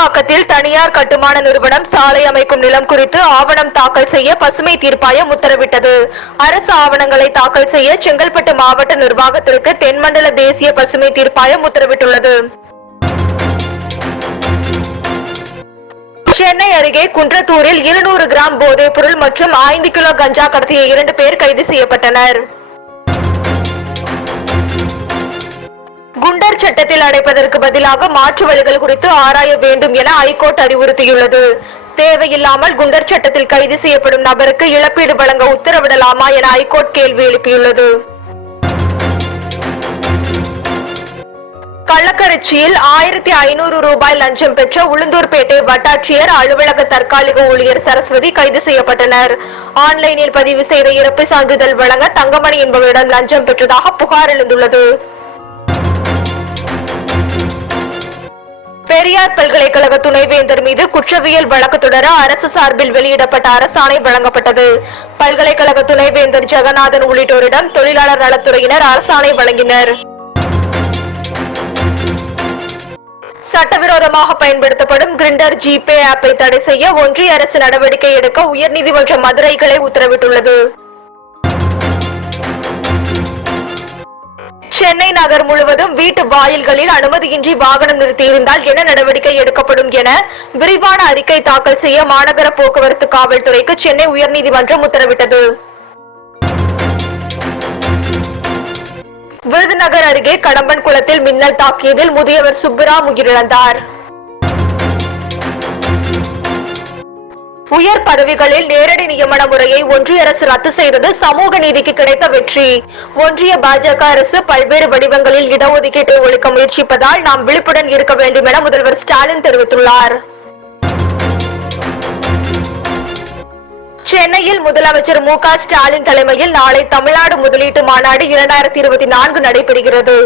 விருகம்பாக்கத்தில் தனியார் கட்டுமான நிறுவனம் சாலை அமைக்கும் நிலம் குறித்து ஆவணம் தாக்கல் செய்ய பசுமை தீர்ப்பாயம் உத்தரவிட்டது. அரசு ஆவணங்களை தாக்கல் செய்ய செங்கல்பட்டு மாவட்ட நிர்வாகத்திற்கு தென்மண்டல தேசிய பசுமை தீர்ப்பாயம் உத்தரவிட்டுள்ளது. சென்னை அருகே குன்றத்தூரில் இருநூறு கிராம் போதைப் பொருள் மற்றும் ஐந்து கிலோ கஞ்சா கடத்திய இரண்டு பேர் கைது செய்யப்பட்டனர். சட்டத்தில் அடைப்பதற்கு பதிலாக மாற்று வழிகள் குறித்து ஆராய வேண்டும் என ஐகோர்ட் அறிவுறுத்தியுள்ளது. தேவையில்லாமல் குண்டர் சட்டத்தில் கைது செய்யப்படும் நபருக்கு இழப்பீடு வழங்க உத்தரவிடலாமா என ஐகோர்ட் கேள்வி எழுப்பியுள்ளது. கள்ளக்கரைச்சியில் ஆயிரத்தி ஐநூறு ரூபாய் லஞ்சம் பெற்ற உளுந்தூர்பேட்டை வட்டாட்சியர் அலுவலக தற்காலிக ஊழியர் சரஸ்வதி கைது செய்யப்பட்டனர். ஆன்லைனில் பதிவு செய்த இறப்பு சான்றிதழ் வழங்க தங்கமணி என்பவரிடம் லஞ்சம் பெற்றதாக புகார் எழுந்துள்ளது. பெரியார் பல்கலைக்கழக துணைவேந்தர் மீது குற்றவியல் வழக்கு தொடர அரசு சார்பில் வெளியிடப்பட்ட அரசாணை வழங்கப்பட்டது. பல்கலைக்கழக துணைவேந்தர் ஜெகநாதன் உள்ளிட்டோரிடம் தொழிலாளர் நலத்துறையினர் அரசாணை வழங்கினர். சட்டவிரோதமாக பயன்படுத்தப்படும் கிரிண்டர் ஜிபே ஆப்பை தடை செய்ய ஒன்றிய அரசு நடவடிக்கை எடுக்க உயர்நீதிமன்ற மதுரை கிளை உத்தரவிட்டுள்ளது. சென்னை நகர் முழுவதும் வீட்டு வாயில்களில் அனுமதியின்றி வாகனம் நிறுத்தியிருந்தால் என்ன நடவடிக்கை எடுக்கப்படும் என விரிவான அறிக்கை தாக்கல் செய்ய மாநகர போக்குவரத்து காவல்துறைக்கு சென்னை உயர்நீதிமன்றம் உத்தரவிட்டது. விருதுநகர் அருகே கடம்பன் குளத்தில் மின்னல் தாக்கியதில் முதியவர் சுப்புராம் உயிரிழந்தார். உயர் பதவிகளில் நேரடி நியமன முறையை ஒன்றிய அரசு ரத்து செய்தது சமூக நீதிக்கு கிடைத்த வெற்றி. ஒன்றிய பாஜக அரசு பல்வேறு வடிவங்களில் இடஒதுக்கீட்டை ஒழிக்க முயற்சிப்பதால் நாம் விழிப்புடன் இருக்க வேண்டும் என முதல்வர் ஸ்டாலின் தெரிவித்துள்ளார். சென்னையில் முதலமைச்சர் மு க ஸ்டாலின் தலைமையில் நாளை தமிழ்நாடு முதலீட்டு மாநாடு இரண்டாயிரத்தி இருபத்தி நான்கு நடைபெறுகிறது.